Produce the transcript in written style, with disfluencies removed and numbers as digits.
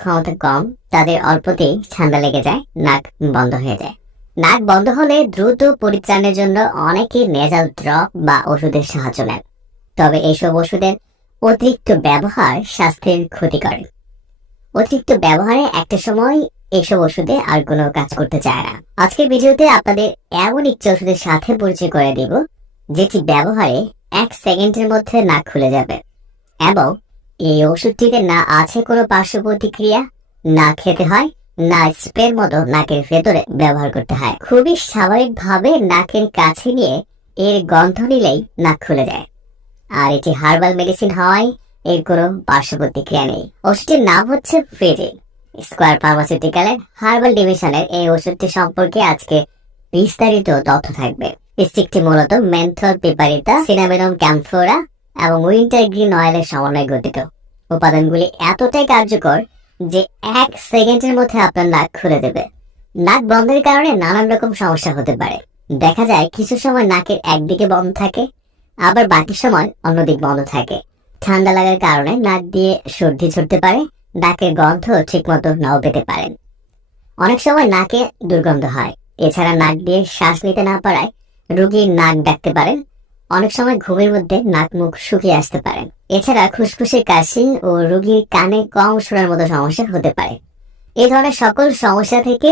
ক্ষমতা কম তাদের অল্পতেই ঠান্ডা লেগে যায়, নাক বন্ধ হয়ে যায়। নাক বন্ধ হলে দ্রুত পরিত্রাণের জন্য অনেকে নেজাল ড্রপ বা ওষুধের সাহায্য নেন। তবে এইসব ওষুধের অতিরিক্ত ব্যবহার স্বাস্থ্যের ক্ষতি করে। অতিরিক্ত ব্যবহারে একটা সময় এইসব ওষুধে আর কোনো কাজ করতে চায় না। আজকের ভিডিওতে আপনাদের এমন একটি ওষুধের সাথে পরিচয় করে দিব যেটি ব্যবহারে 1 সেকেন্ডের মধ্যে নাক খুলে যাবে এবং এই ওষুধটিতে না আছে কোনো পার্শ্ব প্রতিক্রিয়া, না খেতে হয়, না স্প্রের মতো নাকের ভেতরে ব্যবহার করতে হয়। খুবই স্বাভাবিকভাবে নাকের কাছে নিয়ে এর গন্ধ নিলেই নাক খুলে যায়। আর এটি হার্বাল মেডিসিন হয়, এর কোনো পার্শ্ব প্রতিক্রিয়া নেই। ওষুধটির নাম হচ্ছে ফেরিল। স্কয়ার ফার্মাসিউটিক্যালের হার্বাল ডিভিশনের এই ওষুধটি সম্পর্কে আজকে বিস্তারিত তথ্য থাকবে। স্টিকটি মূলত মেন্থল পিপারিতা, সিনামেনম ক্যাম্ফোরা এবং উইন্টার গ্রিন অয়েলের সমন্বয়ে গঠিত। উপাদানগুলি এতটাই কার্যকর যে 1 সেকেন্ডের মধ্যে আপনার নাক খুলে দেবে। নাক বন্ধের কারণে নানান রকম সমস্যা হতে পারে। দেখা যায় কিছু সময় নাকের একদিকে বন্ধ থাকে, আবার বাকি সময় অন্যদিক বন্ধ থাকে। ঠান্ডা লাগার কারণে নাক দিয়ে সর্দি ছড়তে পারে, নাকের গন্ধ ঠিকমতো নাও পেতে পারেন। অনেক সময় নাকে দুর্গন্ধ হয়। এছাড়া নাক দিয়ে শ্বাস নিতে না পারায় রোগীর নাক ডাকতে পারেন। অনেক সময় ঘুমের মধ্যে নাক মুখ শুকিয়ে আসতে পারেন। এছাড়া খুসখুসে কাশি ও রোগীর কানে কম শোনার মতো সমস্যা হতে পারে। এই ধরনের সকল সমস্যা থেকে